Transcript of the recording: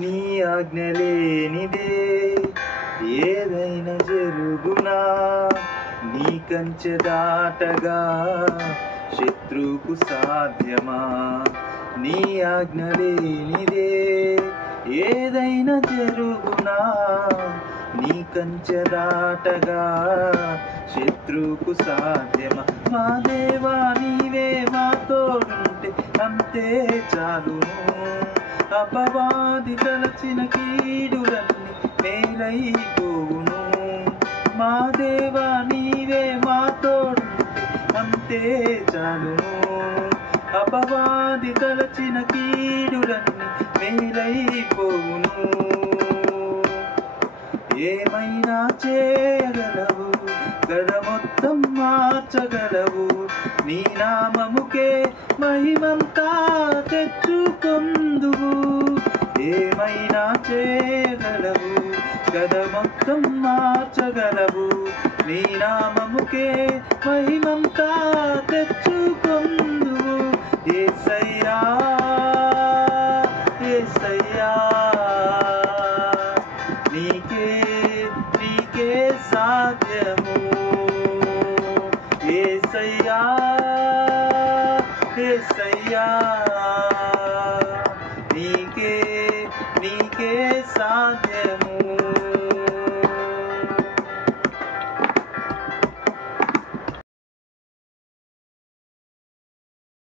నీ ఆజ్ఞ లేనిదే ఏదైనా జరుగునా, నీ కంచె దాటగా శత్రువుకు సాధ్యమా? నీ ఆజ్ఞ లేనిదే ఏదైనా జరుగునా, నీ కంచె దాటగా శత్రువుకు సాధ్యమా? మా దేవా నీవే మా తోడుంటే అంతే చాలును, అపవాది తలచిన కీడులన్నీ మేలైపోవును. మా దేవా నీవే మా తోడుంటే అంతే చాలును, అపవాది తలచిన కీడులన్నీ మేలైపోవును. ఏమైనా చేయగలవు, గద మొత్తం మార్చగలవు, నీ నామముకే మహిమంతా తెచ్చుకొందువు. ఏమైనా చేయగలవు, గద మొత్తం మార్చగలవు, నీ నామముకే మహిమంతా తెచ్చుకొందువు. యేసయ్యా యేసయ్యా నీకే నీకే సాధ్యము. యేసయ్యా యేసయ్యా నీకే నీకే సాధ్యము.